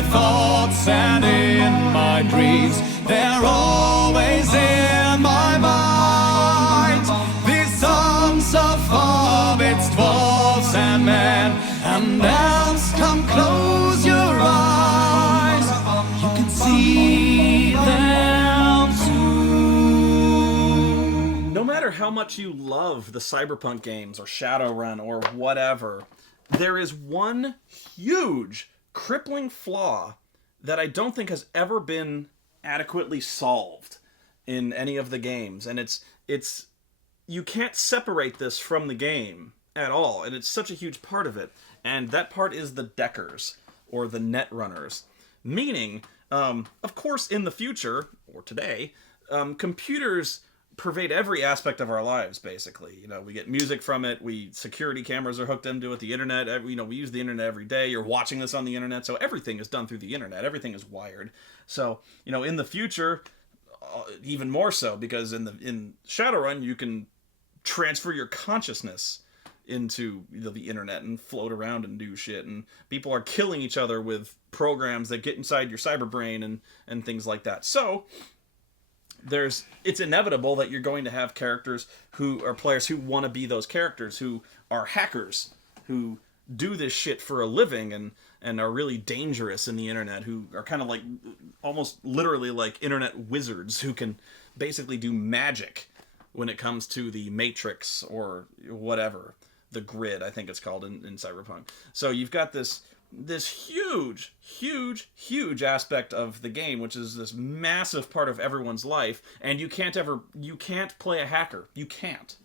my thoughts and in my dreams. They're always in my mind. These songs of hobbits, dwarves, and men, and elves, come close your eyes. You can see them soon. No matter how much you love the Cyberpunk games or Shadowrun or whatever, there is one huge, crippling flaw that I don't think has ever been adequately solved in any of the games, and it's you can't separate this from the game at all, and it's such a huge part of it, and that part is the deckers, or the net runners. Meaning, of course, in the future, or today, computers pervade every aspect of our lives, basically. You know, we get music from it, security cameras are hooked into it, the internet, we use the internet every day, you're watching this on the internet, so everything is done through the internet, everything is wired. So, in the future, even more so, because in Shadowrun, you can transfer your consciousness into the internet and float around and do shit, and people are killing each other with programs that get inside your cyber brain and things like that. So it's inevitable that you're going to have characters who are players who want to be those characters, who are hackers, who do this shit for a living and are really dangerous in the internet, who are kind of like almost literally like internet wizards who can basically do magic when it comes to the Matrix or whatever, the grid, I think it's called in Cyberpunk. So you've got this huge aspect of the game, which is this massive part of everyone's life, and you can't play a hacker. You can't.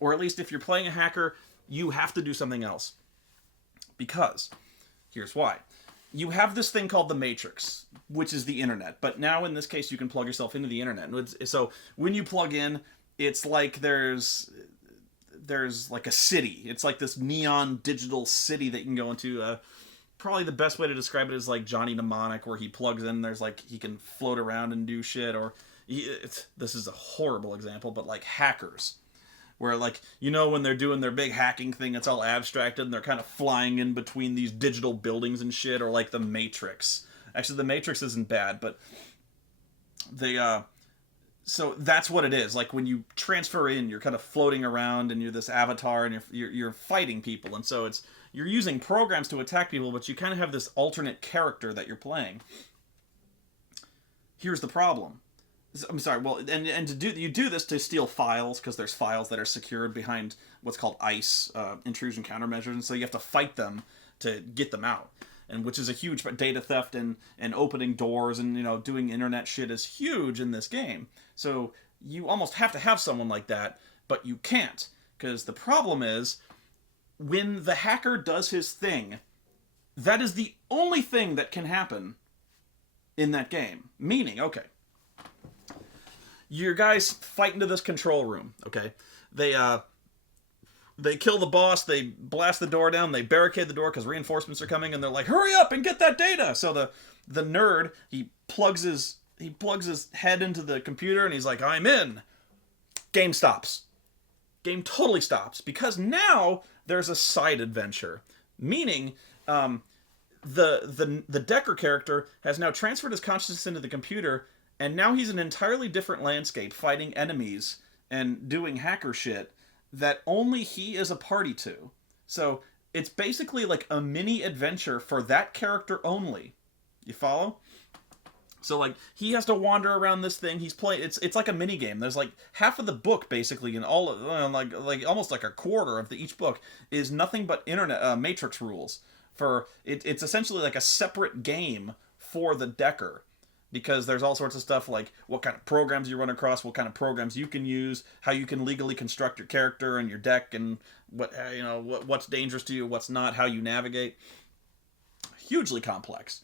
Or at least if you're playing a hacker, you have to do something else. Because, here's why. You have this thing called the Matrix, which is the internet, but now in this case you can plug yourself into the internet. So when you plug in, it's like there's like a city. It's like this neon digital city that you can go into. Probably the best way to describe it is like Johnny Mnemonic, where he plugs in, there's like, he can float around and do shit, or this is a horrible example, but like hackers, where like, when they're doing their big hacking thing, it's all abstracted and they're kind of flying in between these digital buildings and shit, or like the Matrix. Actually, the Matrix isn't bad, but so that's what it is. Like when you transfer in, you're kind of floating around and you're this avatar and you're fighting people, and so you're using programs to attack people, but you kind of have this alternate character that you're playing. Here's the problem. I'm sorry. Well, and you do this to steal files, because there's files that are secured behind what's called ICE, intrusion countermeasures, and so you have to fight them to get them out. And which is a huge data theft and opening doors and doing internet shit is huge in this game. So you almost have to have someone like that, but you can't, because the problem is when the hacker does his thing, that is the only thing that can happen in that game. Meaning, okay, your guys fight into this control room, okay? They kill the boss, they blast the door down, they barricade the door because reinforcements are coming, and they're like, hurry up and get that data! So the nerd, he plugs his head into the computer and he's like, I'm in! Game stops. Game totally stops, because now there's a side adventure. Meaning, the Decker character has now transferred his consciousness into the computer, and now he's an entirely different landscape, fighting enemies and doing hacker shit that only he is a party to. So it's basically like a mini adventure for that character only. You follow? So like he has to wander around this thing. He's playing. It's like a mini game. There's like half of the book basically, and all of, like almost like a quarter of each book is nothing but internet Matrix rules. For it's essentially like a separate game for the Decker. Because there's all sorts of stuff like what kind of programs you run across, what kind of programs you can use, how you can legally construct your character and your deck, and what's dangerous to you, what's not, how you navigate. Hugely complex.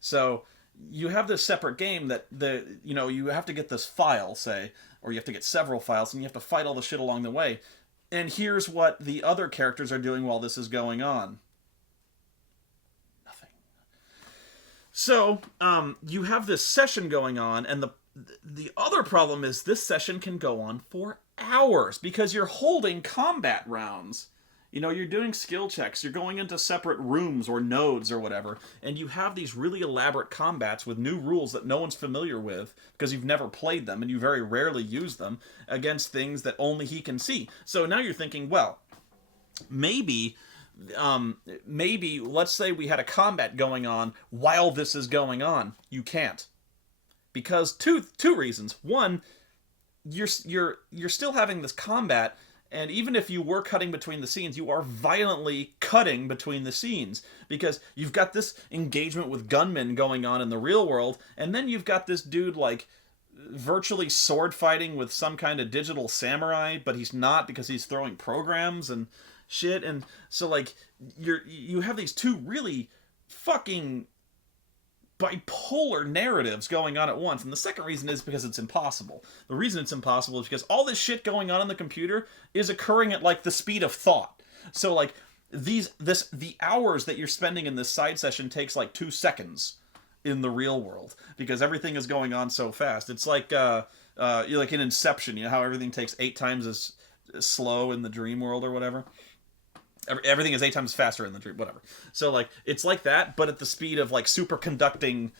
So you have this separate game that you have to get this file, say, or you have to get several files, and you have to fight all the shit along the way. And here's what the other characters are doing while this is going on. So, you have this session going on, and the other problem is this session can go on for hours, because you're holding combat rounds. You know, you're doing skill checks, you're going into separate rooms or nodes or whatever, and you have these really elaborate combats with new rules that no one's familiar with because you've never played them and you very rarely use them against things that only he can see. So now you're thinking, well, maybe let's say we had a combat going on while this is going on. You can't. Because two reasons. One, you're still having this combat, and even if you were cutting between the scenes, you are violently cutting between the scenes because you've got this engagement with gunmen going on in the real world, and then you've got this dude like virtually sword fighting with some kind of digital samurai, but he's not because he's throwing programs and shit. And so like you have these two really fucking bipolar narratives going on at once. And the second reason is because it's impossible. The reason it's impossible is because all this shit going on in the computer is occurring at like the speed of thought. So like the hours that you're spending in this side session takes like 2 seconds in the real world because everything is going on so fast. It's like you're like in Inception, you know how everything takes 8 times as slow in the dream world or whatever. Everything is 8 times faster in the dream, whatever. So like it's like that, but at the speed of like superconducting,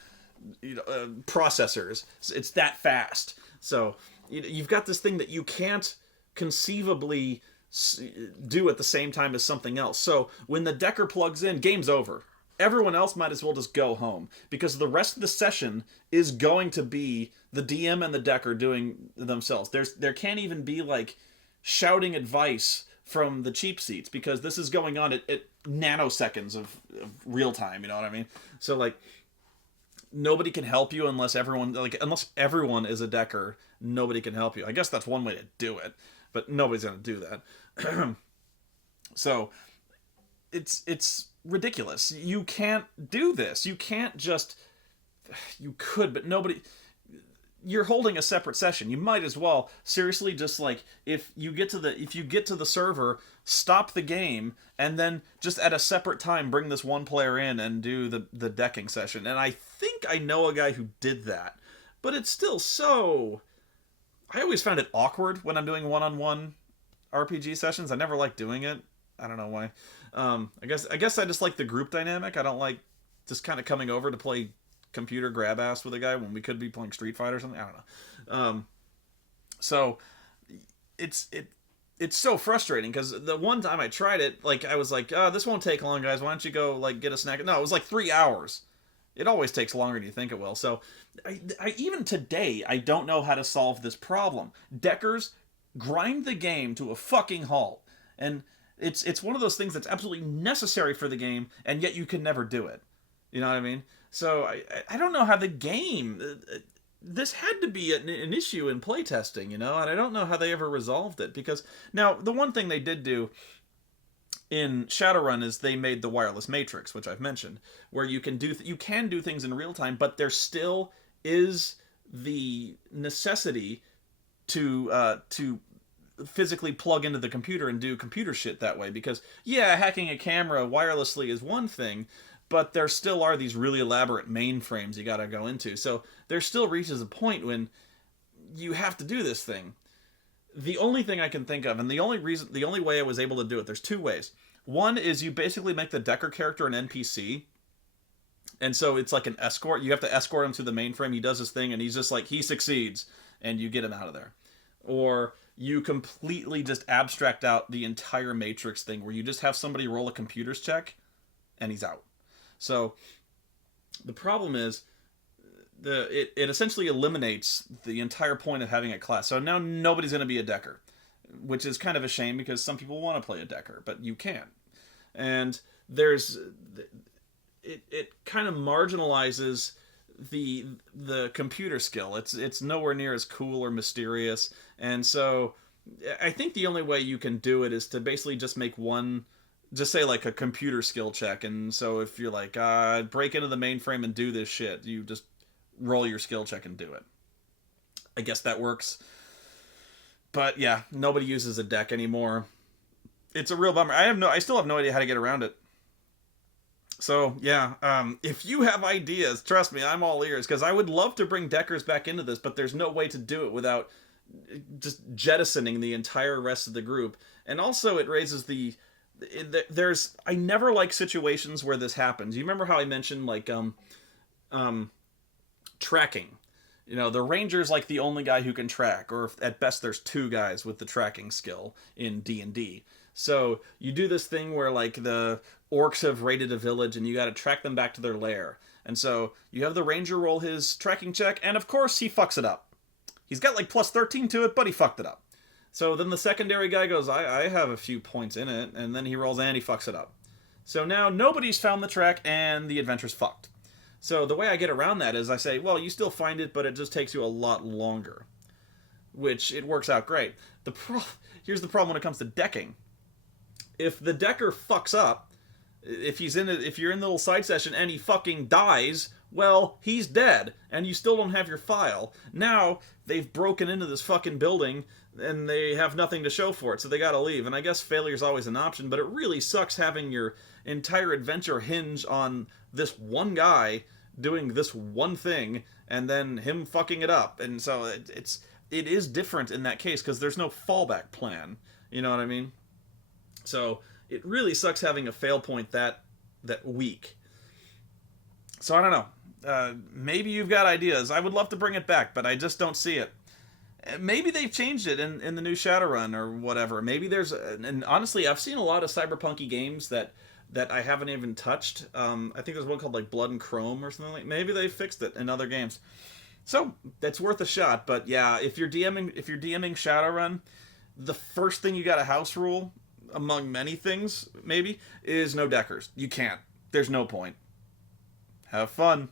processors. It's that fast. So you've got this thing that you can't conceivably do at the same time as something else. So when the Decker plugs in, game's over. Everyone else might as well just go home because the rest of the session is going to be the DM and the Decker doing themselves. There can't even be like shouting advice from the cheap seats because this is going on at nanoseconds of real time, you know what I mean? So like nobody can help you unless everyone is a Decker, nobody can help you. I guess that's one way to do it, but nobody's going to do that. So it's ridiculous. You can't do this. You can't just you could, but nobody. You're holding a separate session. You might as well seriously just like if you get to the server, stop the game and then just at a separate time bring this one player in and do the decking session. And I think I know a guy who did that, but it's still so. I always found it awkward when I'm doing one-on-one RPG sessions. I never like doing it. I don't know why. I guess I just like the group dynamic. I don't like just kind of coming over to play computer grab ass with a guy when we could be playing Street Fighter or something. I don't know. So it's so frustrating because the one time I tried it, like I was like, oh, this won't take long, guys. Why don't you go like get a snack? No, it was like 3 hours. It always takes longer than you think it will. So I even today I don't know how to solve this problem. Deckers grind the game to a fucking halt, and it's one of those things that's absolutely necessary for the game, and yet you can never do it. You know what I mean? So I don't know how the game. This had to be an issue in playtesting, you know, and I don't know how they ever resolved it. Because now the one thing they did do in Shadowrun is they made the wireless matrix, which I've mentioned, where you can do things in real time, but there still is the necessity to physically plug into the computer and do computer shit that way. Because yeah, hacking a camera wirelessly is one thing, but there still are these really elaborate mainframes you gotta go into. So there still reaches a point when you have to do this thing. The only thing I can think of, and the only way I was able to do it, there's 2 ways. One is you basically make the Decker character an NPC, and so it's like an escort. You have to escort him to the mainframe. He does his thing, and he's just like, he succeeds, and you get him out of there. Or you completely just abstract out the entire Matrix thing, where you just have somebody roll a computers check, and he's out. So the problem is it essentially eliminates the entire point of having a class. So now nobody's going to be a Decker, which is kind of a shame because some people want to play a Decker, but you can't. And it kind of marginalizes the computer skill. It's nowhere near as cool or mysterious. And so I think the only way you can do it is to basically just make one. Just say like a computer skill check, and so if you're like, break into the mainframe and do this shit, you just roll your skill check and do it. I guess that works. But yeah, nobody uses a deck anymore. It's a real bummer. I still have no idea how to get around it. So yeah, if you have ideas, trust me, I'm all ears, because I would love to bring Deckers back into this, but there's no way to do it without just jettisoning the entire rest of the group. And also it raises the I never like situations where this happens. You remember how I mentioned like tracking. You know, the ranger's like the only guy who can track, or if, at best there's two guys with the tracking skill in D&D. So you do this thing where like the orcs have raided a village and you got to track them back to their lair. And so you have the ranger roll his tracking check, and of course he fucks it up. He's got like plus 13 to it, but he fucked it up. So then the secondary guy goes, I have a few points in it, and then he rolls and he fucks it up. So now nobody's found the track and the adventure's fucked. So the way I get around that is I say, well, you still find it, but it just takes you a lot longer. Which it works out great. Here's the problem when it comes to decking. If the decker fucks up, if you're in the little side session and he fucking dies, well, he's dead, and you still don't have your file. Now, they've broken into this fucking building, and they have nothing to show for it, so they gotta leave. And I guess failure's always an option, but it really sucks having your entire adventure hinge on this one guy doing this one thing, and then him fucking it up. And so it is different in that case, because there's no fallback plan. You know what I mean? So it really sucks having a fail point that weak. So I don't know. Maybe you've got ideas. I would love to bring it back, but I just don't see it. Maybe they've changed it in the new Shadowrun or whatever. Maybe there's... And honestly, I've seen a lot of cyberpunky games that I haven't even touched. I think there's one called like Blood and Chrome or something like. Maybe they fixed it in other games. So that's worth a shot. But yeah, if you're DMing Shadowrun, the first thing you got a house rule, among many things, maybe, is no deckers. You can't. There's no point. Have fun.